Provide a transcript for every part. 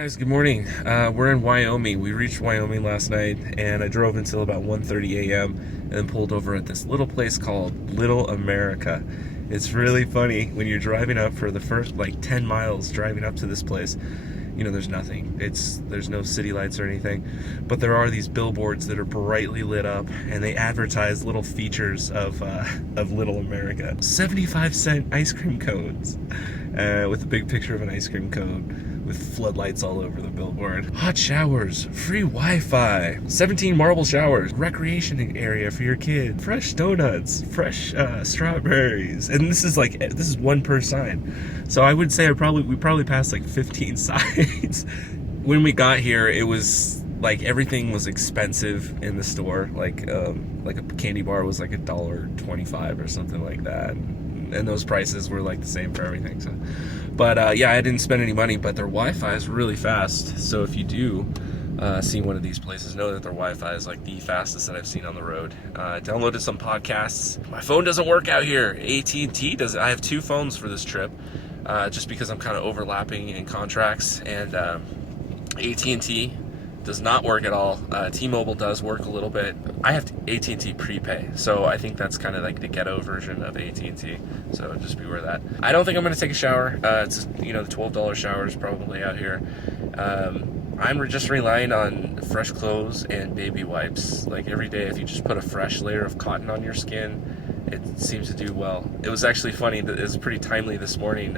Guys, good morning. We're in Wyoming. We reached Wyoming last night, and I drove until about 1:30 a.m. and then pulled over at this little place called Little America. It's really funny when you're driving up for the first like 10 miles driving up to this place. You know, there's nothing. There's no city lights or anything, but there are these billboards that are brightly lit up, and they advertise little features of Little America. 75-cent ice cream cones, with a big picture of an ice cream cone with floodlights all over the billboard. Hot showers, free Wi-Fi, 17 marble showers, recreation area for your kid, fresh donuts, fresh strawberries, and this is one per sign. So I would say we probably passed like 15 signs. When we got here, it was like everything was expensive in the store. Like a candy bar was like $1.25 or something like that. And those prices were like the same for everything. So, but yeah, I didn't spend any money, but their Wi-Fi is really fast. So if you do see one of these places, know that their Wi-Fi is like the fastest that I've seen on the road. Downloaded some podcasts. My phone doesn't work out here. AT&T does. I have two phones for this trip, just because I'm kind of overlapping in contracts, and AT&T does not work at all. T-Mobile does work a little bit. I have AT&T prepay, so I think that's kind of like the ghetto version of AT&T. So just beware of that. I don't think I'm gonna take a shower. It's the $12 showers probably out here. I'm just relying on fresh clothes and baby wipes. Like every day, if you just put a fresh layer of cotton on your skin, it seems to do well. It was actually funny, it was pretty timely this morning.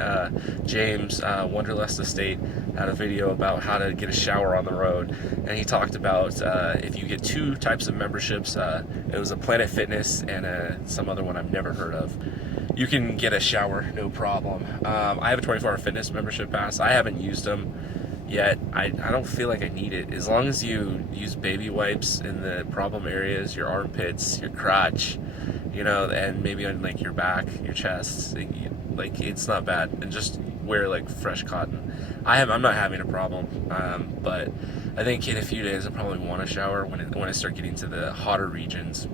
James, Wonderlust Estate, had a video about how to get a shower on the road, and he talked about if you get two types of memberships, it was a Planet Fitness and some other one I've never heard of. You can get a shower, no problem. I have a 24-hour fitness membership pass. I haven't used them yet. I don't feel like I need it. As long as you use baby wipes in the problem areas, your armpits, your crotch, and maybe on like your back, your chest, like it's not bad. And just wear like fresh cotton. I'm not having a problem, but I think in a few days I probably want to shower when I start getting to the hotter regions.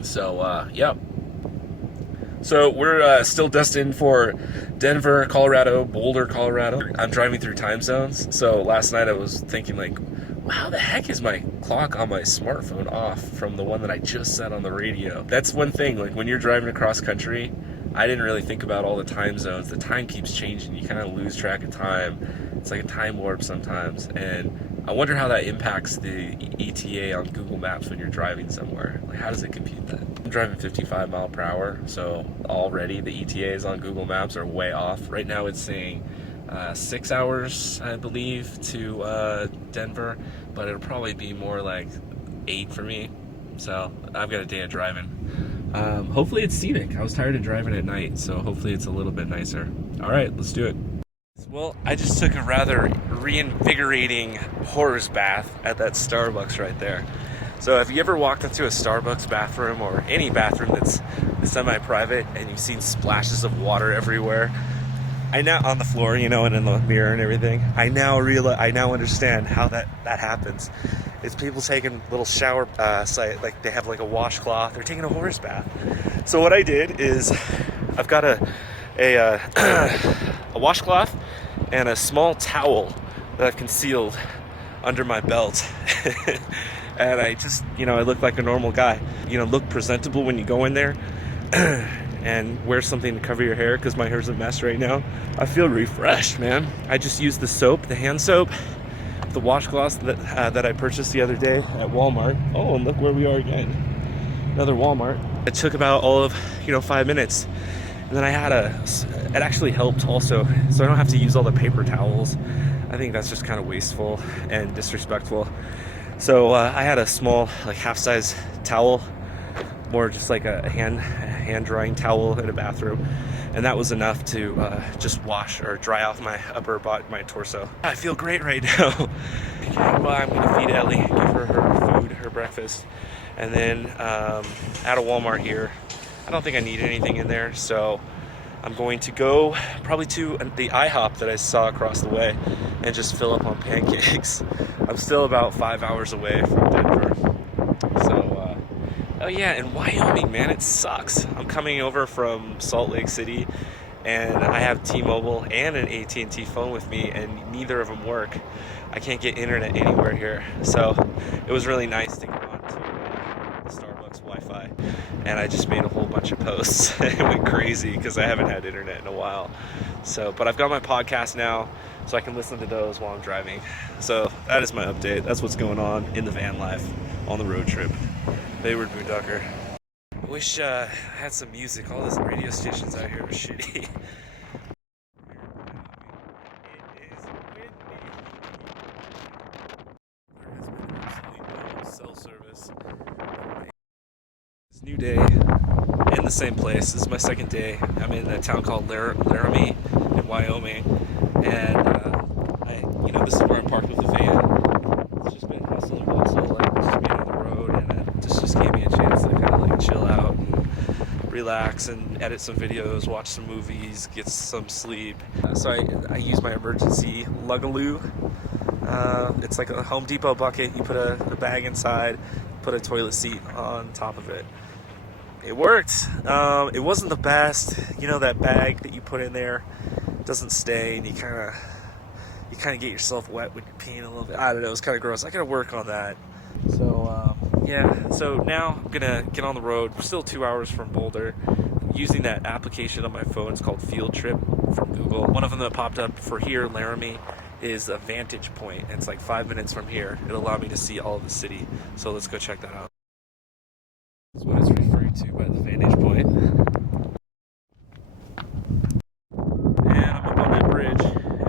So yeah. So we're still destined for Denver, Colorado, Boulder, Colorado. I'm driving through time zones. So last night I was thinking like, how the heck is my clock on my smartphone off from the one that I just set on the radio? That's one thing, like when you're driving across country, I didn't really think about all the time zones. The time keeps changing. You kind of lose track of time. It's like a time warp sometimes. And I wonder how that impacts the ETA on Google Maps when you're driving somewhere. Like, how does it compute that? I'm driving 55 mile per hour, so already the ETAs on Google Maps are way off. Right now it's saying 6 hours, I believe, to Denver, but it'll probably be more like 8 for me. So I've got a day of driving. Hopefully it's scenic. I was tired of driving at night, so hopefully it's a little bit nicer. All right, let's do it. Well, I just took a rather reinvigorating horrors bath at that Starbucks right there. So if you ever walked into a Starbucks bathroom or any bathroom that's semi-private and you've seen splashes of water everywhere, on the floor, and in the mirror and everything, I now understand how that happens. It's people taking little shower like they have like a washcloth. They're taking a horse bath. So what I did is I've got a washcloth and a small towel that I've concealed under my belt. And I just, I look like a normal guy. Look presentable when you go in there. And wear something to cover your hair because my hair's a mess right now. I feel refreshed, man. I just used the soap, the hand soap, the washcloths that I purchased the other day at Walmart. Oh, and look where we are again. Another Walmart. It took about all of 5 minutes. And then it actually helped also, so I don't have to use all the paper towels. I think that's just kind of wasteful and disrespectful. So I had a small, like half-size towel, more just like a hand drying towel in a bathroom, and that was enough to just wash or dry off my upper body, my torso. I feel great right now. Well, I'm gonna feed Ellie, give her food, her breakfast, and then at a Walmart here, I don't think I need anything in there, so I'm going to go probably to the IHOP that I saw across the way and just fill up on pancakes. I'm still about 5 hours away from Denver. So, oh yeah, and Wyoming, man, it sucks. I'm coming over from Salt Lake City, and I have T-Mobile and an AT&T phone with me, and neither of them work. I can't get internet anywhere here, so it was really nice to get on to the Starbucks Wi-Fi, and I just made a whole bunch of posts. It went crazy because I haven't had internet in a while. So, but I've got my podcast now, so I can listen to those while I'm driving. So that is my update. That's what's going on in the van life on the road trip. Wayward Boondocker. I wish I had some music. All these radio stations out here are shitty. It is windy. There has been absolutely no cell service. It's a new day in the same place. This is my second day. I'm in a town called Laramie in Wyoming, and this is where I'm parked with the van. It's just been hustle and bustle, like just being on the road, and it just gave me a chance to kind of like chill out and relax and edit some videos, watch some movies, get some sleep. So I use my emergency lugaloo. It's like a Home Depot bucket. You put a bag inside, put a toilet seat on top of it. It worked. It wasn't the best. You know, that bag that you put in there doesn't stay, and you kind of get yourself wet when you're peeing a little bit. I don't know, it's kind of gross. I gotta work on that. So yeah, so now I'm gonna get on the road. We're still 2 hours from Boulder. I'm using that application on my phone. It's called Field Trip from Google. One of them that popped up for here, Laramie, is a vantage point. It's like 5 minutes from here. It'll allow me to see all of the city. So let's go check that out. That's what it's referring to by the vantage point. And I'm up on that bridge,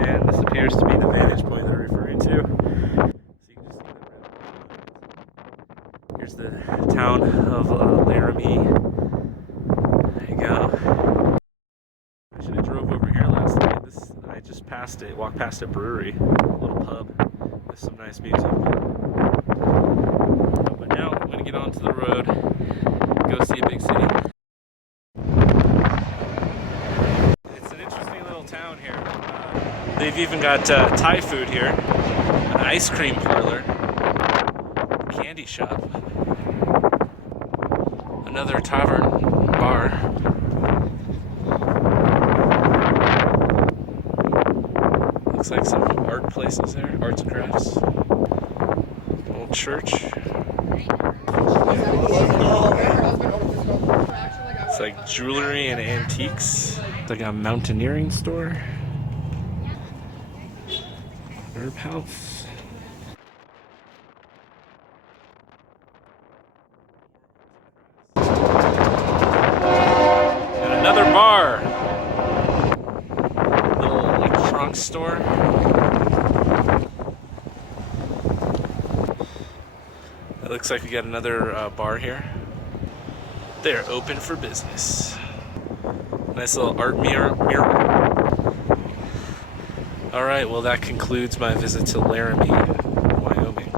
and this appears to be the vantage point they're referring to. So you can just see the red. Here's the town of Laramie. There you go. I should have drove over here last night. I just walked past a brewery, a little pub with some nice music. But now I'm going to get onto the road, go see a big city. It's an interesting little town here. They've even got Thai food here, an ice cream parlor, candy shop, another tavern bar. Looks like some art places there, arts and crafts. Old church. It's like jewelry and antiques. It's like a mountaineering store. Herb house. And another bar. Little like trunk store. It looks like we got another bar here. They're open for business. Nice little art mural. Alright, well that concludes my visit to Laramie, Wyoming.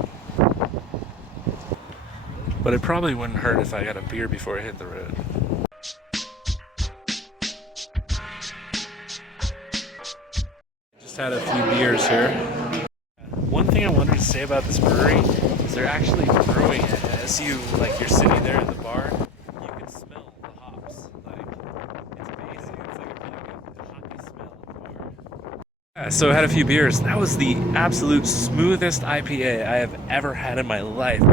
But it probably wouldn't hurt if I got a beer before I hit the road. Just had a few beers here. One thing I wanted to say about this brewery is they're actually brewing it. As you're sitting there in the bar, you can smell the hops. Like, it's amazing. It's like a really good hoppy smell in the bar. Yeah, so I had a few beers. That was the absolute smoothest IPA I have ever had in my life.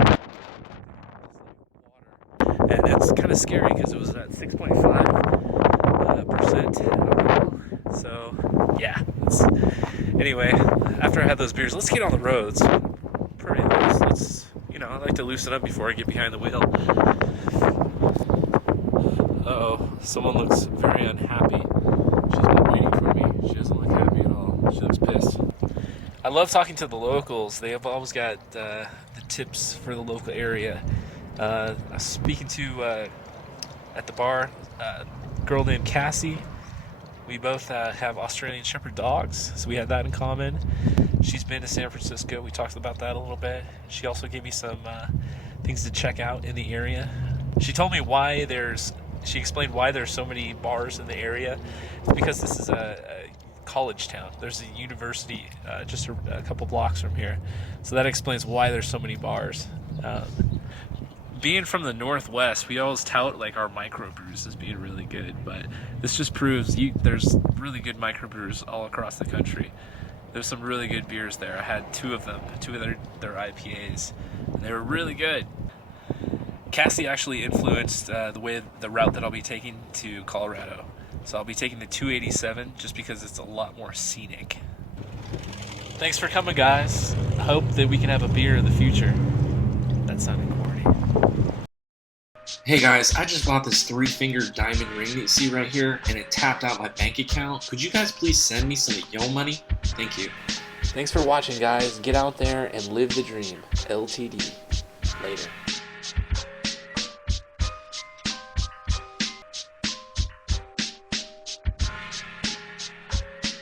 And it's kind of scary because it was at 6.5% alcohol. So yeah. Anyway, after I had those beers, let's get on the roads. Pretty loose. I like to loosen up before I get behind the wheel. Uh-oh, someone looks very unhappy. She's been waiting for me. She doesn't look happy at all. She looks pissed. I love talking to the locals. They have always got the tips for the local area. I was speaking to, at the bar, a girl named Cassie. We both have Australian Shepherd dogs, so we had that in common. She's been to San Francisco. We talked about that a little bit. She also gave me some things to check out in the area. She told me she explained why there's so many bars in the area. It's because this is a college town. There's a university just a couple blocks from here. So that explains why there's so many bars. being from the Northwest, we always tout like our microbrews as being really good, but this just proves there's really good microbrews all across the country. There's some really good beers there. I had two of them, two of their IPAs, and they were really good. Cassie actually influenced the route that I'll be taking to Colorado. So I'll be taking the 287 just because it's a lot more scenic. Thanks for coming, guys. I hope that we can have a beer in the future. That sounded corny. Hey guys, I just bought this 3-finger diamond ring that you see right here, and it tapped out my bank account. Could you guys please send me some of your money? Thank you. Thanks for watching, guys. Get out there and live the dream. LTD. Later.